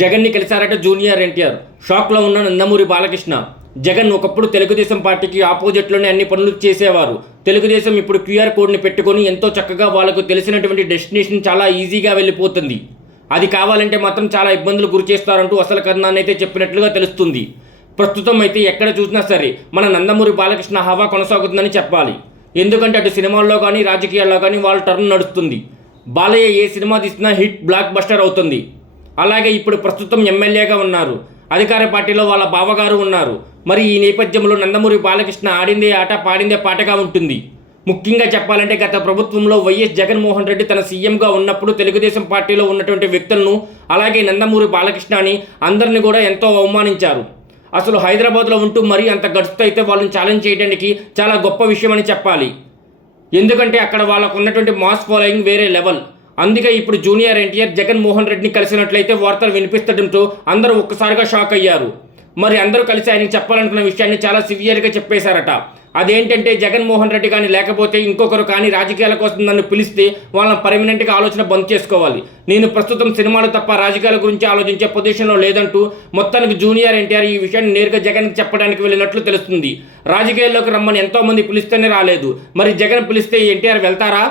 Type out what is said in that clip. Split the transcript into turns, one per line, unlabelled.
జగన్ని కలిశారట జూనియర్ ఎన్టీఆర్. షాక్లో ఉన్న నందమూరి బాలకృష్ణ. జగన్ ఒకప్పుడు తెలుగుదేశం పార్టీకి ఆపోజిట్లోనే అన్ని పనులు చేసేవారు. తెలుగుదేశం ఇప్పుడు క్యూఆర్ కోడ్ని పెట్టుకొని ఎంతో చక్కగా వాళ్ళకు తెలిసినటువంటి డెస్టినేషన్ చాలా ఈజీగా వెళ్ళిపోతుంది. అది కావాలంటే మాత్రం చాలా ఇబ్బందులు గురి చేస్తారంటూ అసలు కథనాన్ని అయితే చెప్పినట్లుగా తెలుస్తుంది. ప్రస్తుతం అయితే ఎక్కడ చూసినా సరే మన నందమూరి బాలకృష్ణ హవా కొనసాగుతుందని చెప్పాలి. ఎందుకంటే అటు సినిమాల్లో కానీ రాజకీయాల్లో కానీ వాళ్ళ టర్న్ నడుస్తుంది. బాలయ్య ఏ సినిమా తీసినా హిట్ బ్లాక్ బస్టర్ అవుతుంది. అలాగే ఇప్పుడు ప్రస్తుతం ఎమ్మెల్యేగా ఉన్నారు. అధికార పార్టీలో వాళ్ళ బావగారు ఉన్నారు. మరి ఈ నేపథ్యంలో నందమూరి బాలకృష్ణ ఆడిందే ఆట పాడిందే పాటగా ఉంటుంది. ముఖ్యంగా చెప్పాలంటే గత ప్రభుత్వంలో వైఎస్ జగన్మోహన్ రెడ్డి తన సీఎంగా ఉన్నప్పుడు తెలుగుదేశం పార్టీలో ఉన్నటువంటి వ్యక్తులను అలాగే నందమూరి బాలకృష్ణని అందరిని కూడా ఎంతో అవమానించారు. అసలు హైదరాబాద్లో ఉంటూ మరీ అంత గడుస్తూ అయితే వాళ్ళని ఛాలెంజ్ చేయడానికి చాలా గొప్ప విషయం అని చెప్పాలి. ఎందుకంటే అక్కడ వాళ్ళకు ఉన్నటువంటి మాస్ ఫాలోయింగ్ వేరే లెవెల్. అందుకే ఇప్పుడు జూనియర్ ఎన్టీఆర్ జగన్మోహన్ రెడ్డిని కలిసినట్లయితే వార్తలు వినిపిస్తుండటంతో అందరూ ఒక్కసారిగా షాక్ అయ్యారు. మరి అందరూ కలిసి ఆయనకి చెప్పాలనుకున్న విషయాన్ని చాలా సివియర్గా చెప్పేశారట. అదేంటంటే జగన్మోహన్ రెడ్డి కానీ లేకపోతే ఇంకొకరు కానీ రాజకీయాల కోసం నన్ను పిలిస్తే వాళ్ళని పర్మనెంట్గా ఆలోచన బంద్ చేసుకోవాలి. నేను ప్రస్తుతం సినిమాలు తప్ప రాజకీయాల గురించి ఆలోచించే పొజిషన్లో లేదంటూ మొత్తానికి జూనియర్ ఎన్టీఆర్ ఈ విషయాన్ని నేరుగా జగన్కి చెప్పడానికి వెళ్ళినట్లు తెలుస్తుంది. రాజకీయాల్లోకి రమ్మని ఎంతోమంది పిలిస్తేనే రాలేదు. మరి జగన్ పిలిస్తే ఎన్టీఆర్ వెళ్తారా?